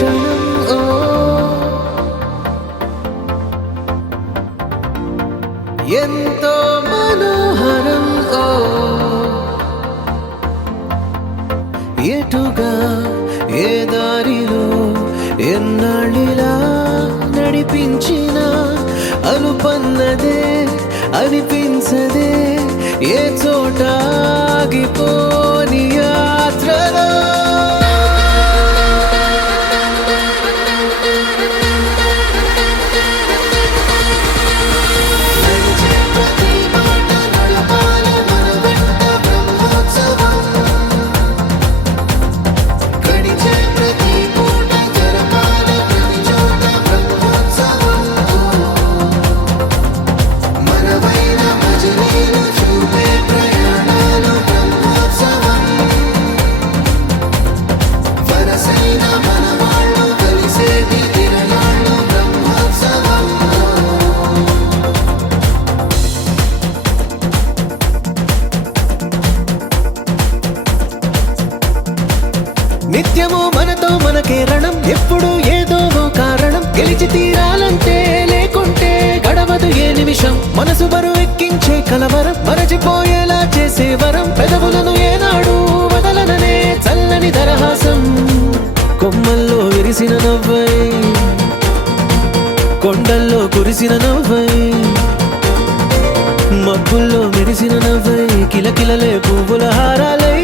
క్షణం ఓ ఎంతో మనోహరం ఓ ఎటుగా ఏ దారిలో ఎన్నాళ్ళిలా నడిపించిన అలుపన్నదే అనిపించదే ఏ చోట ఆగిపోని యాత్రలో నిత్యము మనతో మనకే రణం ఎప్పుడు ఏదో కారణం గెలిచి తీరాలంటే లేకుంటే గడవదు ఏ నిమిషం మనసు బరు ఎక్కించే కలవరం మరచిపోయేలా చేసే వరం పెదవులను ఏనాడు వదలననే చల్లని దరహాసం కొమ్మల్లో విరిసిన నవ్వై కొండల్లో కురిసిన నవ్వై మబ్బుల్లో మెరిసిన నవ్వై కిలకిలలే పువ్వుల హారాలై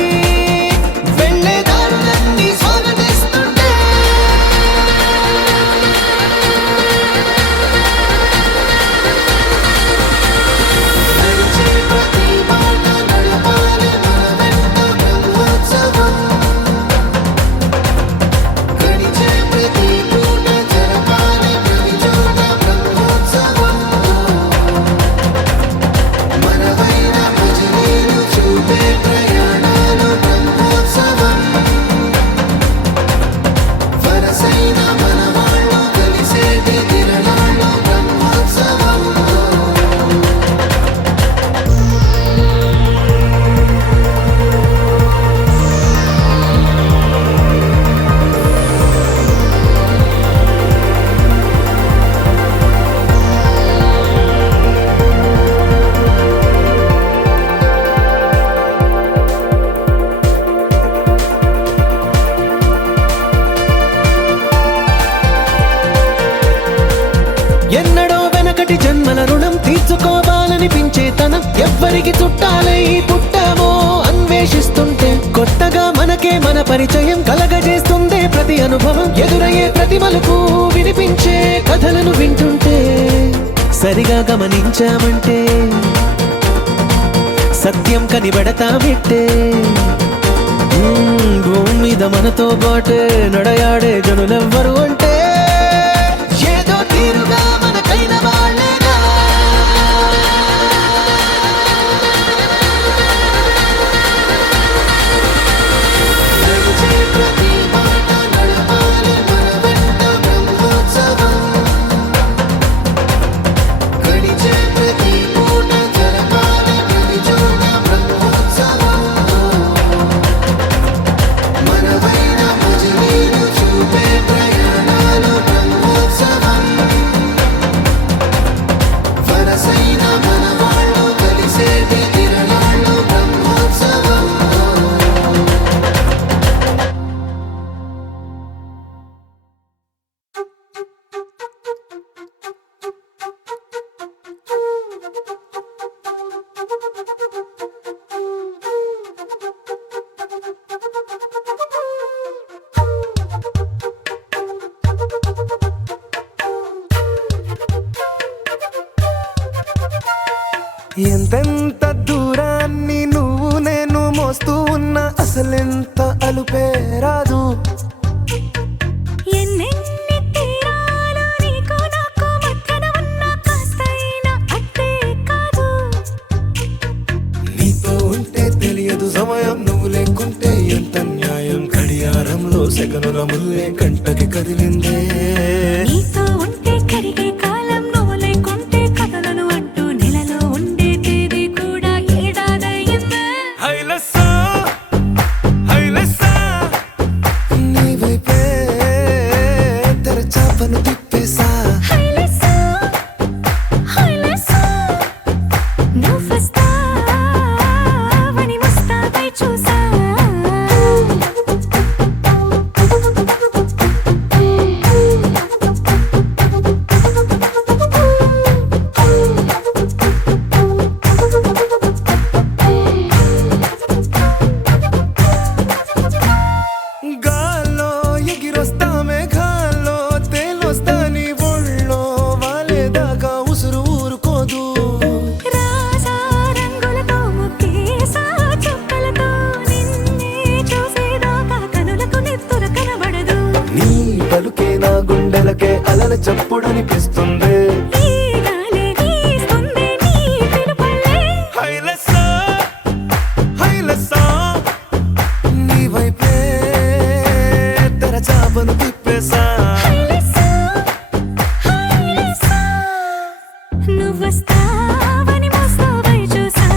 ఎన్నడో వెనకటి జన్మల రుణం తీర్చుకోవాలనిపించే తనం ఎవ్వరికి చుట్టాలై పుట్టామో అన్వేషిస్తుంటే కొత్తగా మనకే మన పరిచయం కలగజేస్తుందే ప్రతి అనుభవం ఎదురయ్యే ప్రతి మలుపు వినిపించే కథలను వింటుంటే సరిగా గమనించామంటే సత్యం కనిపెడతామిట్టే భూమి మీద మనతో పాటే నడయాడే జనులెవ్వరు అంటే ఏదో తీరుగా మనకైన వాళ్ళేనా ఎంతెంత దూరాన్ని నువ్వు నేను మోస్తూ ఉన్నా అసలెంత అలుపే రాదు ఎన్నెన్ని తీరాలు నీకు నాకు మధ్యన ఉన్న కాస్తైనా అట్టే కాదు నీతో ఉంటే తెలియదు సమయం నువ్వు లేకుంటే ఎంత న్యాయం గడియారంలో సెకనుల ముల్లే కంటకి కదిలిందే నీతో ఉంటే కరిగే కాలం నువ్వు లేకుంటే కథలను అంటూ నెలలో ఉండే తేదీ కూడా ఏడాదయ్యిందే నీ వైపే గుండె చప్పుడనిపిస్తుంది. ఈ గాలి వీస్తుంది నీ పిలుపులే హైలెస్సా హైలెస్సా నీ వైపే తెరచాపను తిప్పేసా. హైలెస్సా హైలెస్సా నువ్వొస్తావని మోస్తావై చూసా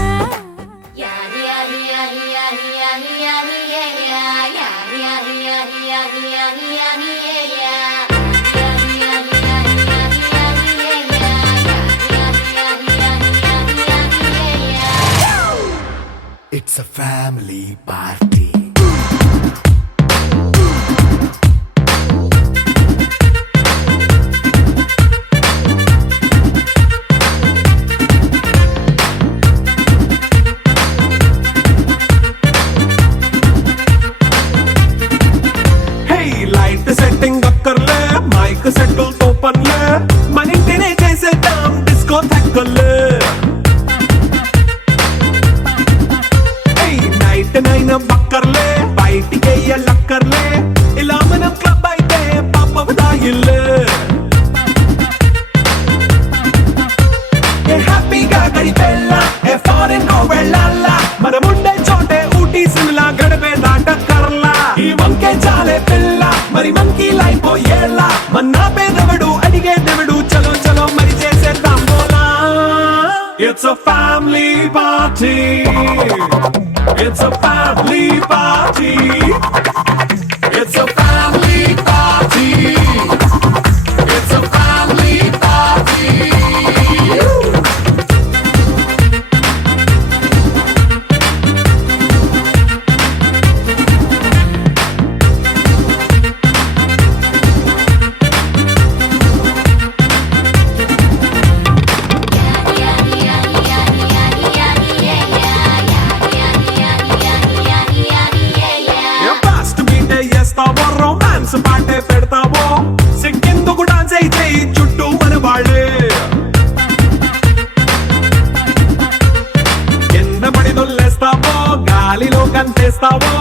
It's a family party. Light setting అక్కర్లే మైక్ సెట్టుల్ తో పనిలే మన ఇంటినే చేసేద్దాం డిస్కో థెక్కలే. నైట్ నైన్ బక్కర్లే బయటికి లక్కర్లే ఇలా మనం క్లబ్ అయితే పాపదాయిల్లే. హ్యాపీగా గడిపెళ్ళా ఏ ఫారెన్ కో వెళ్ళాలా మనముండే చోటే ఊటీ సిమ్లా గడిపే దాటక్కర్లా. ఈ వంకే చాలే పిల్ల మరి మంకీ లైఫ్ ఏళ్ళ మన్నా పేదవడు అడిగే దేవుడు చలో చలో మరి చేసేద్దాం బోలా. It's a family party. It's a family party. It's a family party. It's a family party. Fast మీటే చేస్తావో రొమాన్స్ పాటే పెడతావో సిగ్గెందుకు డాన్స్ అయితే చుట్టూ మన వాళ్ళే. కింద పడి దొల్లేస్తావో గాలిలో కంటేస్తావో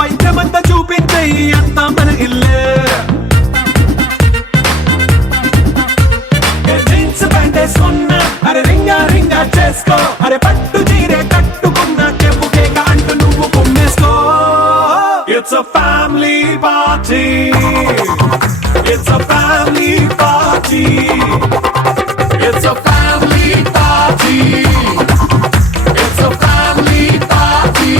పైద్యమంతా చూపించే అంతా మన ఇల్లే. జీన్స్ ప్యాంట్ వేసుకున్నా అరే రింగా రింగా చేసుకో అరే పట్టు చీరే కట్టుకున్నా చెప్పుకే అంటూ నువ్వు కుమ్మేసుకో. It's a family party. It's a family party. It's a family party. It's a family party.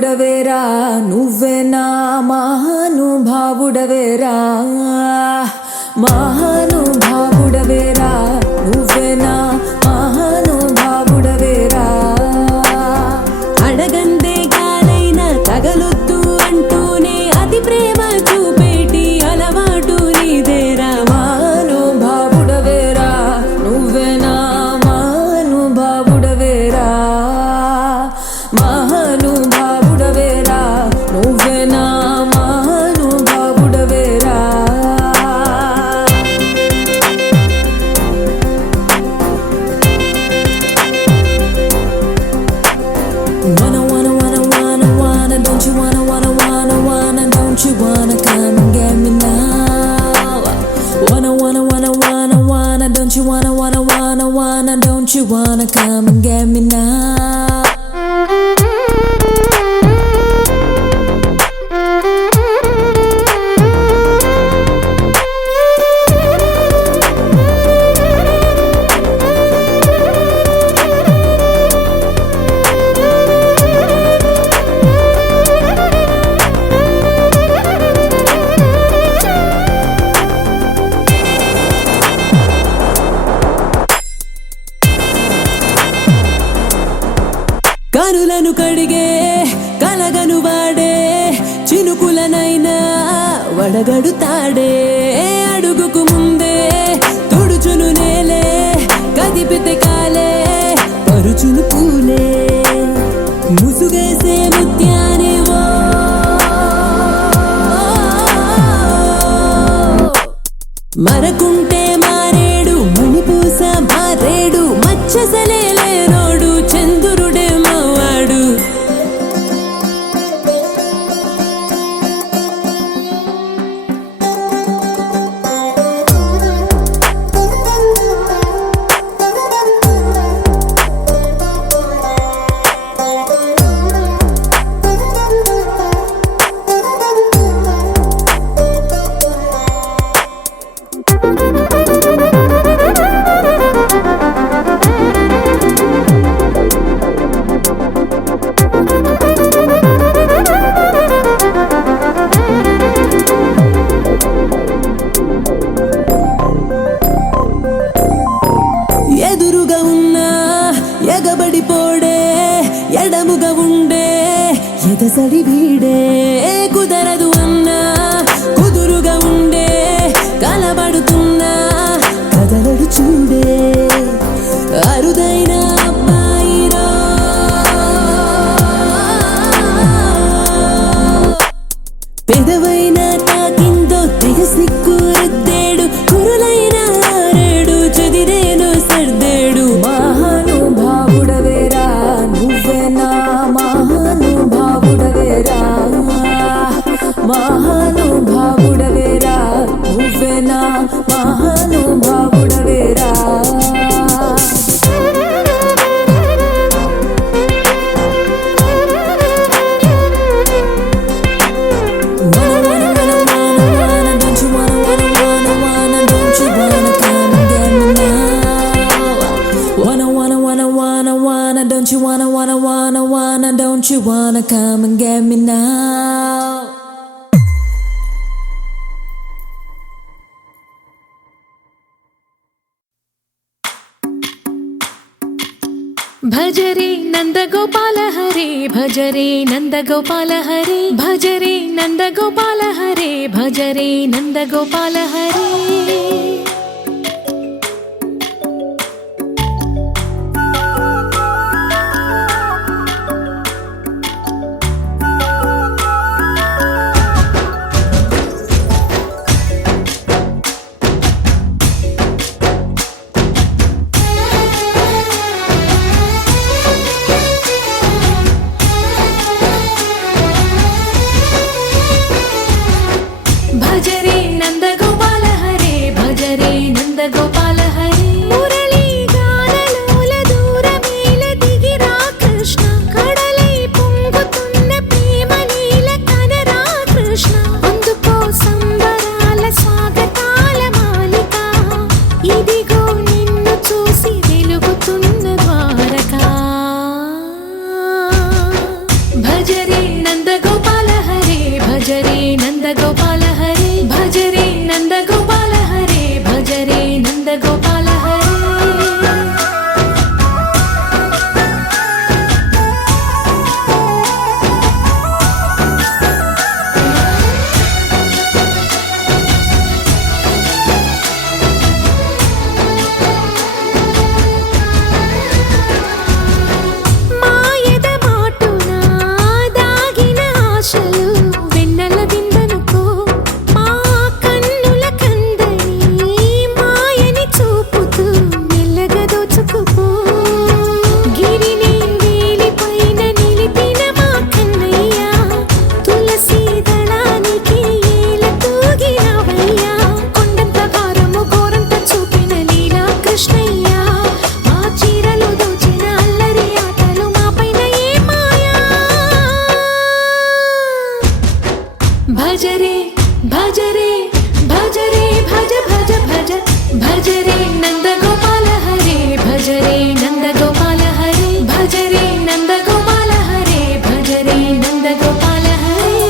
మహానుభావుడవేరా నువ్వే నా మహానుభావుడవేరా మహానుభావుడవేరా నువ్వే నా మహానుభావుడవేరా అడగందే గాలైన తగలొద్దు అంటూనే అతి ప్రేమ చూపేటి అలవాటు నీదేరా మహానుభావుడవేరా నువ్వే నా మహానుభావుడవేరా మహానుభావుడవేరా నువ్వే నా మహానుభావుడవేరా Don't you wanna come and get me now? Don't you wanna, don't you wanna come and get me now? కనులను కడిగే కలగను వాడే చినుకులనైనా వడగడుతాడే అడుగుకు ముందే తుడుచును నేలే కదిపితే కాలే పరుచును పూలే ముసుగేసే ముత్యానివో మరకుంటే మారేడు మణిపూస మారేడు మచ్చసలే లేనోడు చంద్రుడే మావాడు ఎదురుగా ఉన్నా ఎగబడిపోడే ఎడముగా ఉండే ఎదసడి వీడే కుదరదు అన్నా కుదురుగా ఉండే కలబడుతున్నా కదలడు చూడే అరుదైన అబ్బాయిరా పెదవైన తాకిందో తెగ సిక్కు రుద్దేడు కురులైన ఆరేడు చెదిరేను సర్దేడు మహానుభావుడవేరా నువ్వే నా మహానుభావుడవేరా మహానుభావుడవేరా నువ్వే నా మహానుభావుడవేరా Don't you wanna, don't you wanna come and get me now? భజరే Nandagopala Hare భజరే Nandagopala Hare భజరే Nandagopala Hare భజరే Nandagopala Hare భజరే Nandagopala Hare భజ భజరే నందగోపాల హరే భజరే నందగోపాల హరే భజరే నందగోపాల హరే భజరే భజరే భజరే భజ భజ భజ భజరే నందగోపాల హరే భజరే నందగోపాల హరే భజరే నందగోపాల హరే భజరే నందగోపాల హరే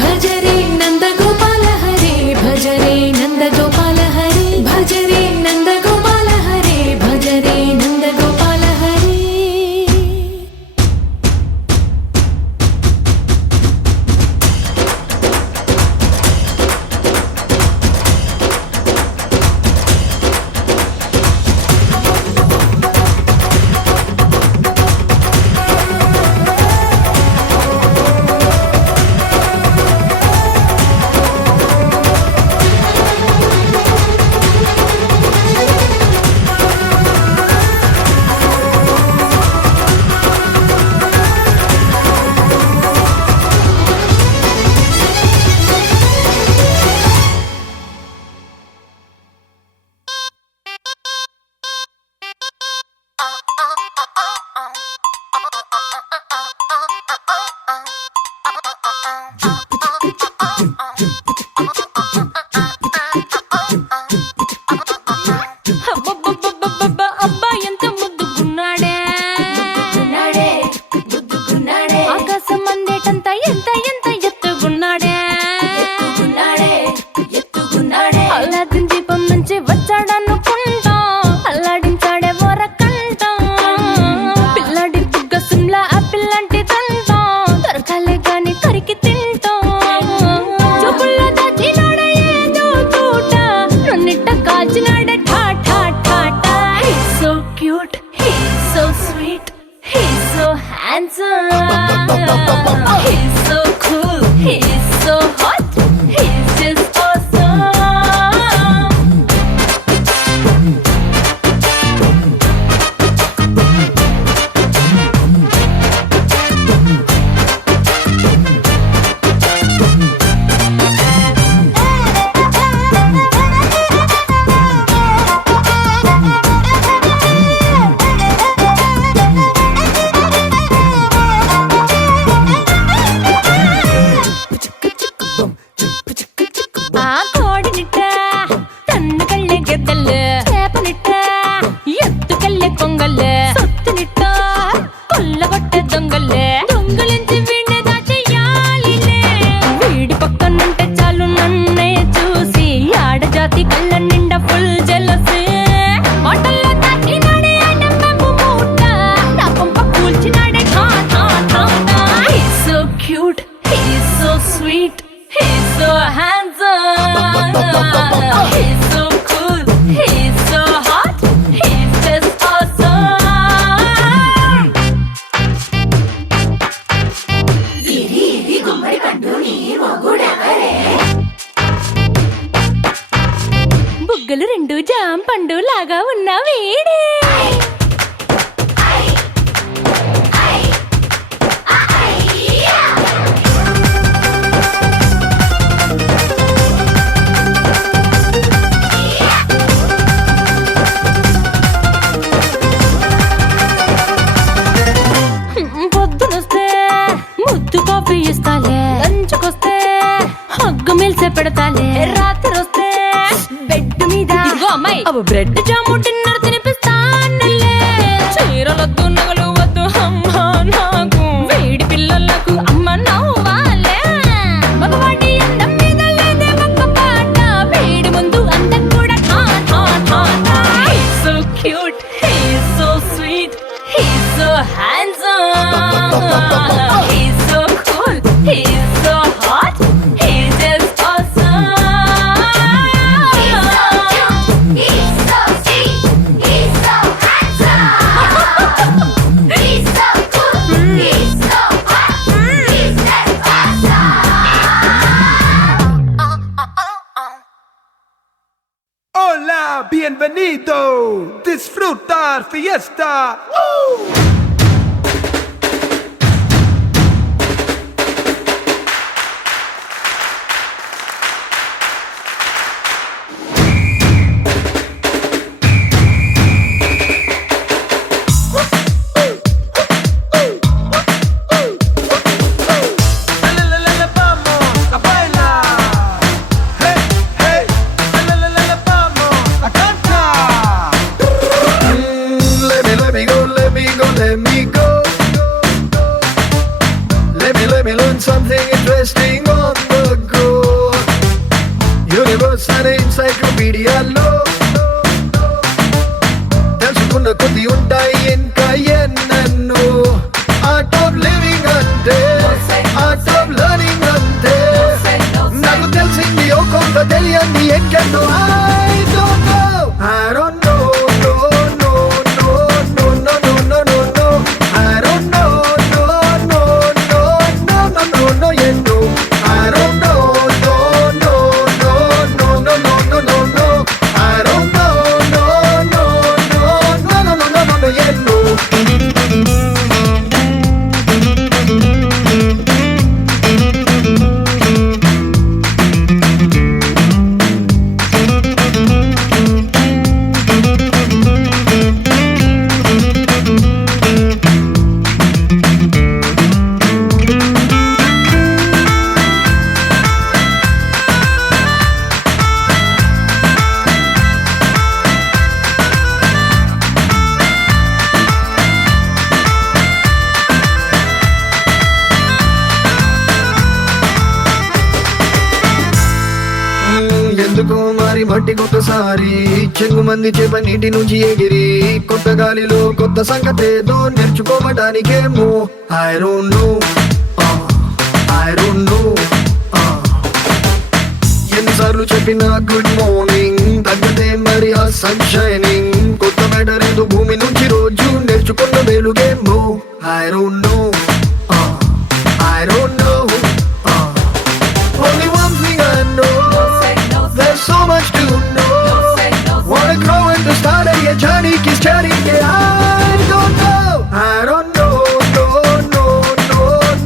భజరే నందగోపాల హరే భజరే నందగోపాల హరే భజరే నందగోపాల హరే భజరే నందగోపాల హరే అబ్బాయి ఎంత ముద్దుకున్నాడే ఆకాశం అందేటంత ఎంత ఎంత ఎత్తుకున్నాడే అల్లాదిన్ దీపం నుంచి వచ్చాడనుకుంటా అల్లాడించాడే వరకంట పిల్లాడి బుగ్గ సిమ్లా ఆపిల్ లాంటి తంట దొరకాలే గాని కరికి తింటా చూపుల్లో దాచినాడే ఏదో తూట నన్నిట్ట కాల్చినాడే ఠా ఠా ఠా ఠా He's so cute, he's so sweet, he's so handsome, he's so cool, he's so hot, he's just awesome. పెడతాలే రాత్రి వస్తే బెడ్ మీద అమ్మాయి అవి బ్రెడ్ జాము డిన్నర్ తినిపిస్తానులే చీరలొద్దు నగలు వద్దు అమ్మా నాకు వేడి పిల్లలకు అమ్మ నవ్వాలే మగవాడి అందం మీద లేదే ఒక్క పాట వేడి ముందు అందం కూడా ఠా ఠా ఠా ఠా He's so cute, he's so sweet, he's so handsome, he's so cool, he's so hot, he's just awesome. He's so cute, he's so sweet, he's so handsome. He's so cool, he's so hot, he's just awesome. Hola, bienvenido. Disfrutar fiesta. Vamos a bailar. Hey, hey. Vamos a cantar. Let me go, let me go, let me go. Let me learn something interesting on the go. Universal Encyclopedia లో తెలుసుకున్న కొద్ది ఉంటాయి ఇంకా ఎన్నెన్నో. Art of living అంటే art of learning అంటే నాకు తెలిసింది ఓ కొంత తెలియంది ఎన్నెన్నో. I don't know, I don't know, no, no, no, no, no, no, no, no, no. I don't know, no, no, no, no, no, no, no, yeah, no. I don't know, no, no, no, no, no, no, no, no, no. I don't know, no, no, no, no, no, no, no, no, no, yeah, no. ఎందుకో మరి మట్టికొకసారి చెంగు మంది చేప నీటి నుంచి ఎగిరి కొత్త గాలిలో కొత్త సంగతేదో నేర్చుకోవడానికేమో. I don't know, I don't know. ఎన్నిసార్లు చెప్పినా గుడ్ మార్నింగ్ తగ్గదే మరి ఆ సన్ షైనింగ్. కొత్త మ్యాటర్ ఏదో భూమి నుంచి రోజు నేర్చుకున్న వెలుగేమో. I don't know, I don't know. Only one thing I know, there's so much to know. Wanna grow and to start a journey, keep starting it. I don't know, I don't know, no, no, no,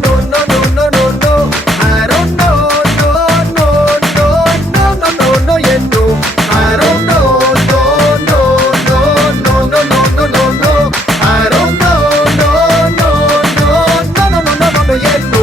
no, no, no, no, no, no. I don't know, no, no, no, no, no, no, no, yeah, no. I don't know, no, no, no, no, no, no, no, no, no. I don't know, no, no, no, no, no, no, no, no, yeah, no.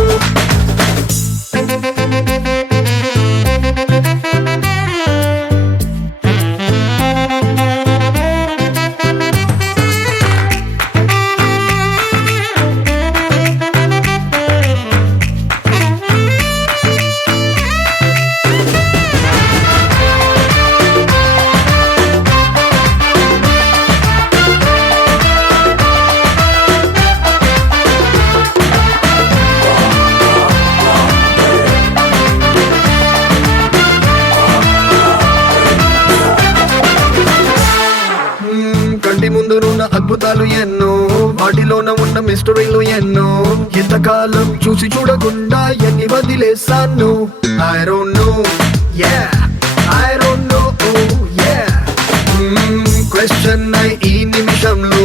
కంటి ముందునున్న అద్భుతాలు ఎన్నో, వాటిలోన ఉన్న మిస్టరీలు ఎన్నో. ఎంతకాలం చూసి చూడకుండా ఎన్ని వదిలేసాను. I don't know, yeah, I don't know, oh yeah. Question ఈ నిమిషంలో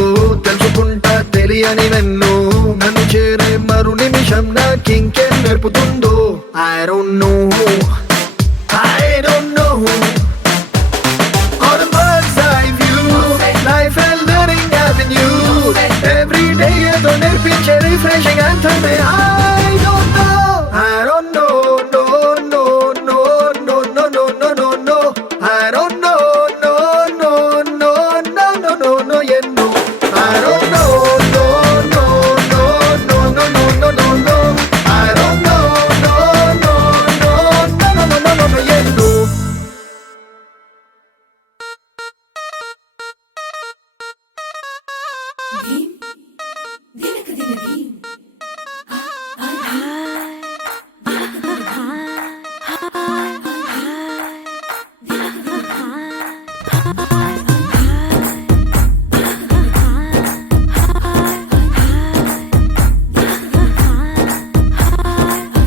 తెలుసుకుంటా తెలియని నన్ను. నన్ను చేరే మరు నిమిషం నాకింకేం నేర్పుతుందో. I don't know, I don't know. On a bird's eye view, life and learning avenue. Every day ఏదో నేర్పించే refreshing anthem. I don't know, I don't know, no, no, no, no,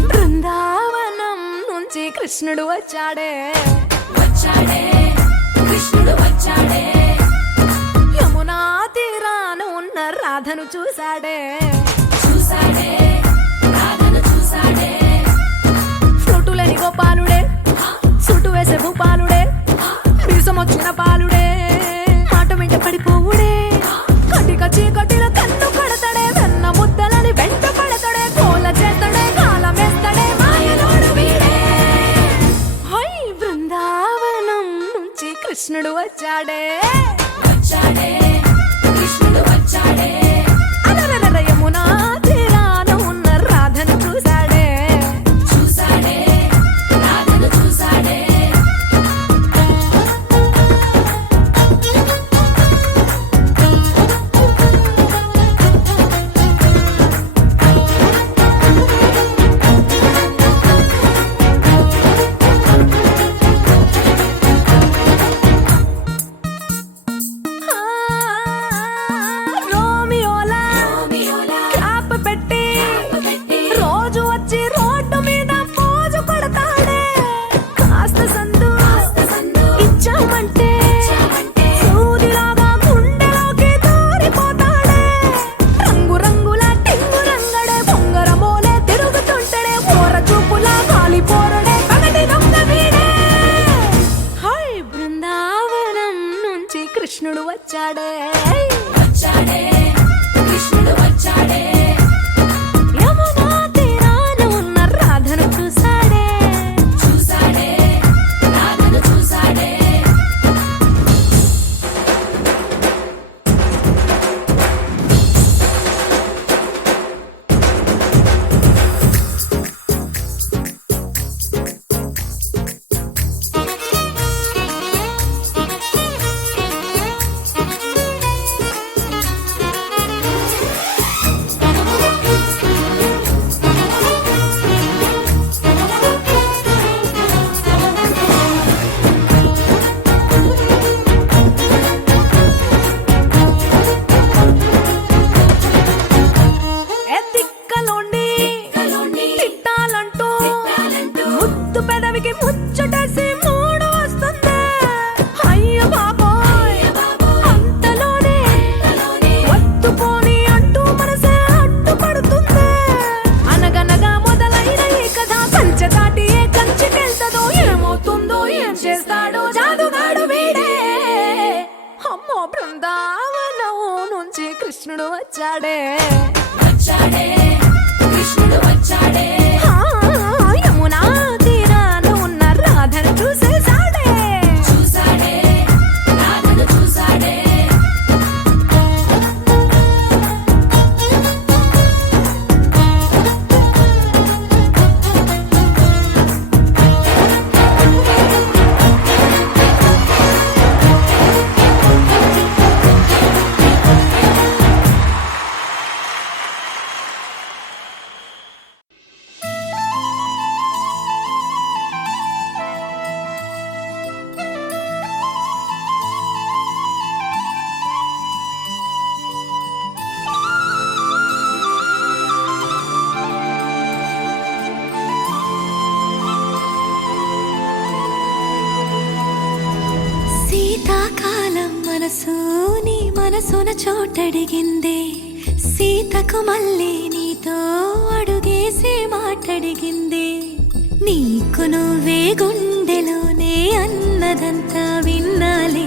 Brindavanam నుంచి కృష్ణుడు వచ్చాడే కృష్ణుడు వచ్చాడే యమునా తీరాన ఉన్న రాధను చూశాడే రాధను చూసాడే ఫ్లూటులని గోపాలుడే సుటు వేసే భూపాలుడే బీసమొచ్చిన పాలుడే మాట వెంట పడిపోవుడే కటిక చీకటిలో కన్ను కడతాడే వెన్న ముద్దలని వెంట పడతాడే కోల చేస్తాడే కాలమేస్తాడే మాయలోడు వీడే హై బృందావనం నుంచి కృష్ణుడు వచ్చాడే కృష్ణుడు వచ్చాడే అలరలర యమునా తీరాన ఉన్న రాధను చూశాడే రాధను చూసాడే రోమియోలా క్లాప్ పెట్టి రోజు వచ్చి రోడ్డు మీద పోజు కొడతాడే కాస్త సందు ఇచ్చామంటే సూదిలాగా గుండెలోకి దూరిపోతాడే రంగు రంగుల టింగు రంగడే బొంగరమోలే తిరుగుతుంటాడే పోర చూపులా గాలి పోరడే పగటి దొంగ వీడే హై బృందావనం నుంచి కృష్ణుడు వచ్చాడే కృష్ణుడు వచ్చాడే యమునా తీరాన ఉన్న రాధను చూశాడే రాధను చూసాడే ఎత్తిక్కలోండి తిట్టాలంటూ ముద్దు పెదవికి ముచ్చటేసి మూడు వస్తుంది అయ్య బాబోయ్ అంతలోనే వత్తుపోని అంటూ మనసే అడ్డుపడుతుంది అనగనగా మొదలైన ఈ కథ కంచె దాటి ఏ కంచెకెళ్తదో ఏమవుతుందో ఏం చేస్తాడో జాదుగాడు వీడే అమ్మో బృందావనం నుంచి కృష్ణుడు వచ్చాడే కృష్ణుడు వచ్చాడే ఆ, యమునా తీరాన ఉన్న రాధను చూసేశాడే రాధను చూసాడే శీతాకాలం మనసు నీ మనసున చోటడిగిందే సీతకు మళ్ళీ నీతో అడుగేసి మాటడిగిందే నీకు నువ్వే గుండెలోనే అన్నదంతా విన్నాలే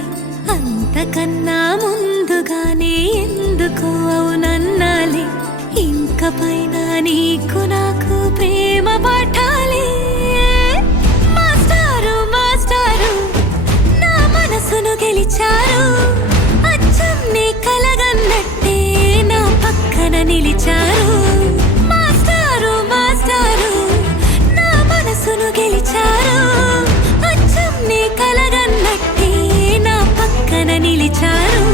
అంతకన్నా ముందుగానే ఎందుకు అవునన్నాలే ఇంక పైన నీకు నాకు ప్రేమ పాఠాలే మాస్టారు మాస్టారు నా మనసును గెలిచారు అచ్చం నీ కలగన్నట్టే నా పక్కన నిలిచారు మాస్టారు మాస్టారు నా మనసును గెలిచారు అచ్చం నీ కలగన్నట్టే నా పక్కన నిలిచారు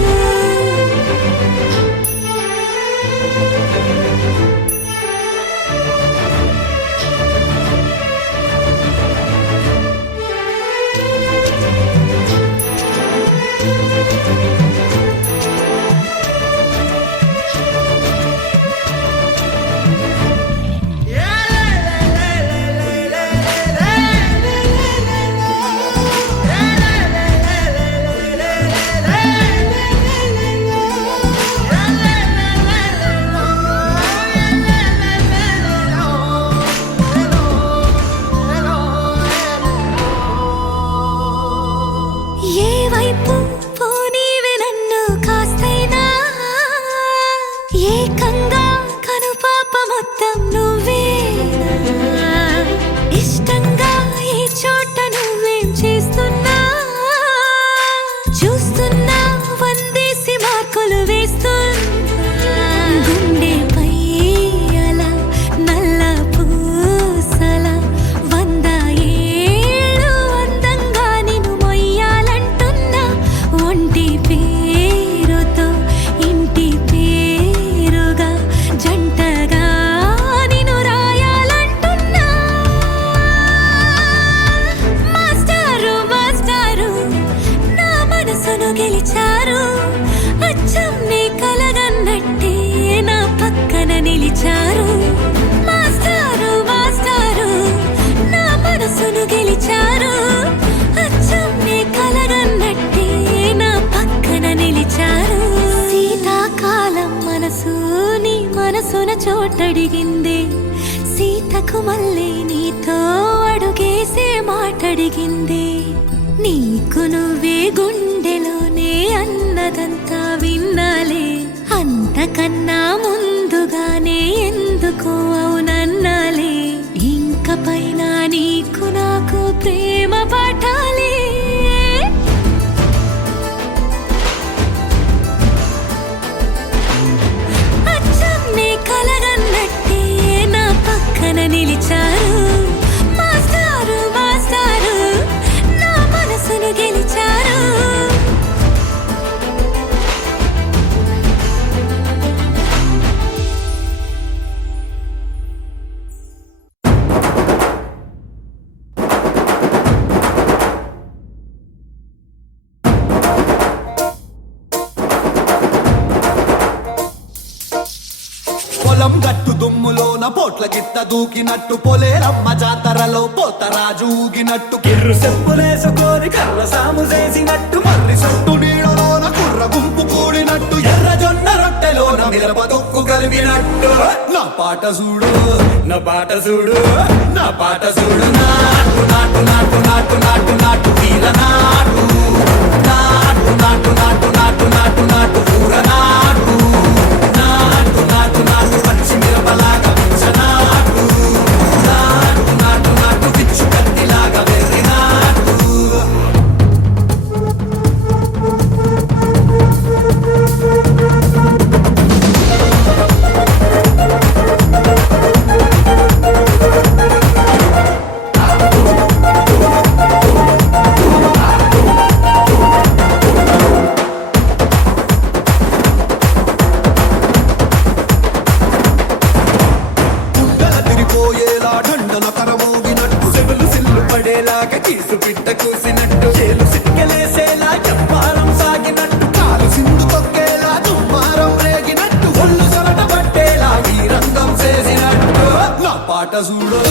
వేస్తున్నా గుండెపై అలా నల్ల పూసల 100 ఏళ్ళు అందంగా నిన్ను మొయ్యాలంటున్నా ఒంటి పేరుతో ఇంటి పేరుగా జంటగా నిన్ను రాయాలంటున్నా మాస్టారు మాస్టారు నా మనసును గెలిచారు అచ్చం నీ కలగన్నట్టే నా పక్కన నిలిచారు మాస్టారు మాస్టారు నా మనసును గెలిచారు అచ్చం నీ కలగన్నట్టే నా పక్కన నిలిచారు శీతాకాలం మనసు నీ మనసున చోటడిగింది సీతకు మళ్ళీ నీతో అడుగేసే మాటడిగింది నీకు నువ్వే గుండెలోనే అన్నదంతా విన్నాలే అంతకన్నా ముందుగానే ఎందుకు అవునన్నాలే ఇంక పైన నీకు నాకు ప్రేమ పాఠాలే అచ్చం నీ కలగన్నట్టే నా పక్కన నిలిచారు మాస్టారు మాస్టారు నా మనసును గెలిచారు పొలం గట్టు దుమ్ములోన పోట్ల గిత్త దూకినట్టు పొలేరమ్మ జాతరలో పోతరాజు ఊగినట్టు కిర్రు చెప్పులేసుకొని కర్ర సాము చేసినట్టు మర్రి సొట్టు నీడలోన కుర్ర గుంపు కూడినట్టు ఎర్ర జొన్న రొట్టెలోన మిరప దొక్కు కలిపినట్టు నా పాట చూడు నా పాట చూడు నా పాట చూడు నాటు నాటు నాటు నాటు నాటు నాటు వీర నాటు నాటు నాటు నాటు నాటు నాటు నాటు ఊర నాటు నాటు నాటు నాటు పచ్చి మిరపలాగా పిచ్చనాటు నాటు నాటు నాటు పిచ్చు కత్తిలాగా వెర్రి నాటు గుడ్డల తిరిపోయేలా ఢండన కరమోగినట్టు చెవులు సిల్లు పడేలాగా కీసు పిట్ట కూసినట్టు చేలు సిక్కలేసేలా చెప్పారం సాగినట్టు కాలు సింధు తొక్కేలా దుమ్మారం రేగినట్టు ఒళ్ళు సొరట పట్టేలా ఈ రంగం చేసినట్టు నా పాట చూడు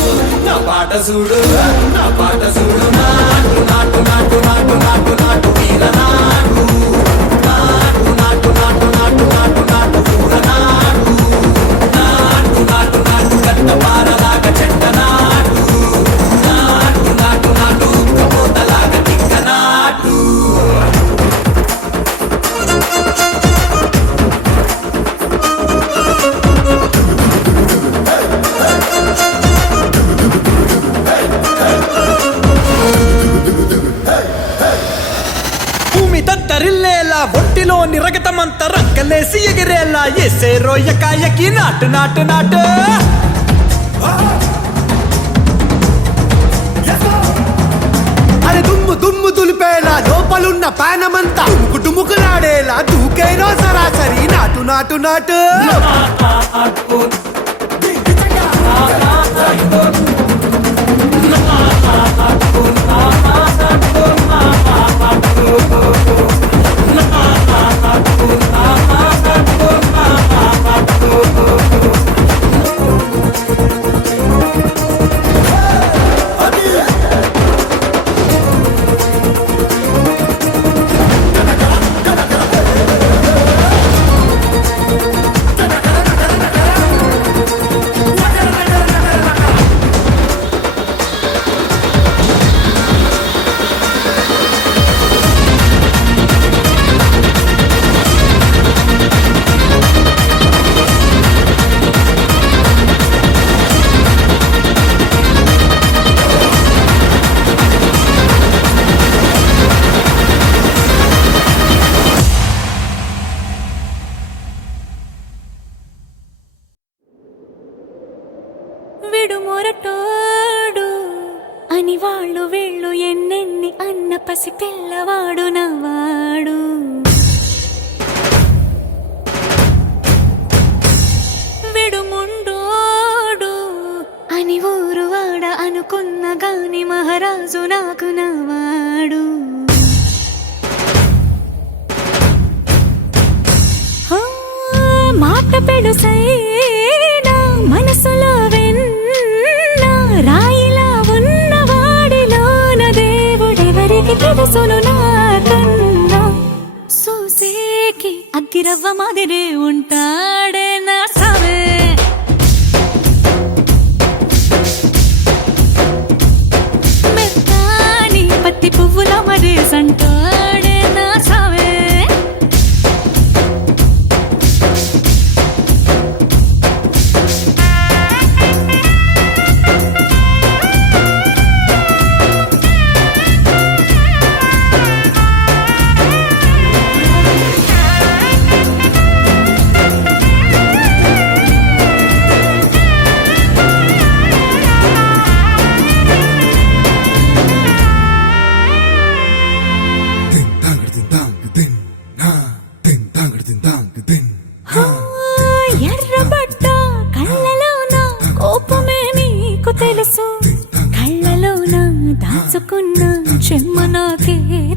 నా పాట చూడు నా పాట చూడు నాటు నాటు నాటు నాటు నాటు నాటు వీర నాటు నాటు నాటు నాటు నాటు నాటు నాటు ఊర నాటు నాటు నాటు నాటు గట్ట పారలాగా చెట్ట నాటు నాటు నాటు నాటు కబోతలాగా టిక్క నాటు భూమి దద్దరిల్లేలా ఒంటిలోని రగతమంత రంకలేసి ఎగిరేలా ఎసే రోయకాయకి నాటు నాటు నాటు అరే దుమ్ము దుమ్ము దులిపేలా లోపలున్న పానమంతా డుముకులాడేలా దూకేనో సరాసరి నాటు నాటు నాటు విడు మొరటోడు అని వాళ్ళు వీళ్ళు ఎన్నెన్ని అన్న పసి పిల్లవాడు నవ్వాడు. విడు ముండోడు అని ఊరు వాడ అనుకున్న గాని మహారాజు నాకు నవ్వాడు. మాట పెడుసైనా మనసులో వెన్న రాయిలా ఉన్నవాడిలోన దేవుడెవరికి తెలుసును నాకన్నా. సూసేకి అగ్గిరవ్వ మాదిరే ఉంటాడే నా సావే. మెత్తాని పత్తి పువ్వుల మరేసంటాడే నా సావే. ఎర్రబడ్డ కళ్ళలోన కోపమే నీకు తెలుసు, కళ్ళలోన దాచుకున్న చెమ్మ నాకే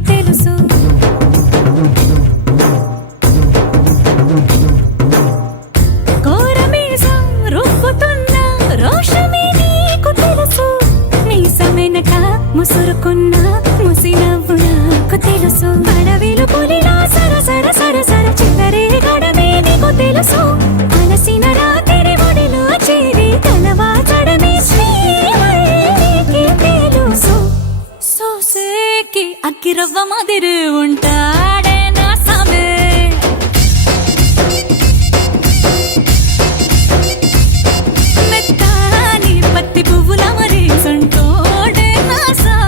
తెలుసు. కోరమీసం రుబ్బుతున్న రోషమే నీకు తెలుసు, మీసమెనక ముసురుకున్న ముసి నవ్వు నాకు తెలుసు. అడవిలు పులిలా సరసర సరసర చిల్లరే గడమే నీకు తెలుసు, అలసిన రాత్రి ఒడిలో చేరి కలవాచడమే శ్రీవల్లికి తెలుసు. సోసేకి అగ్గిరవ్వ మాదిరి ఉంటాడే నా సామే. మెత్తాని పత్తి పువ్వుల మరేసంటోడే నా సామే.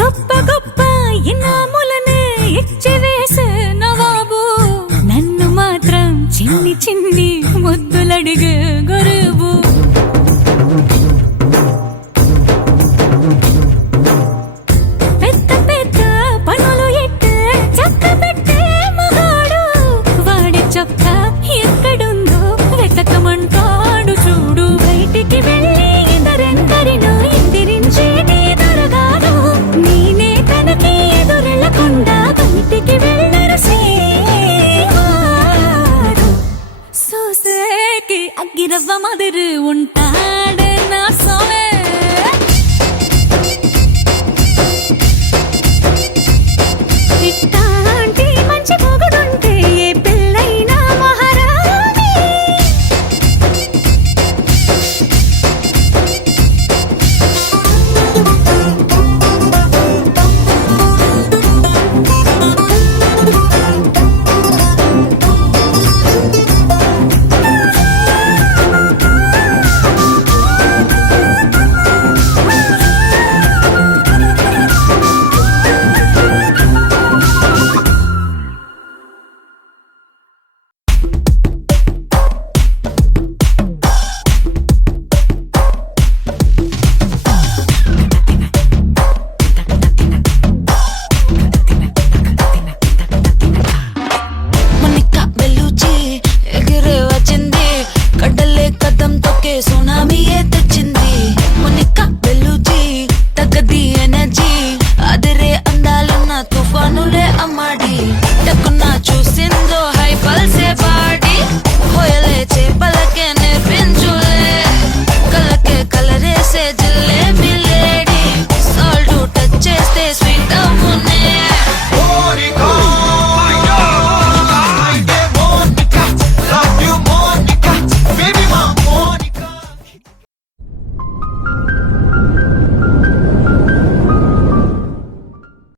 గొప్ప గొప్ప ఇనాములనే ఇచ్చి వేసే నవాబు, నన్ను మాత్రం చిన్ని చిన్ని ముద్దులడిగే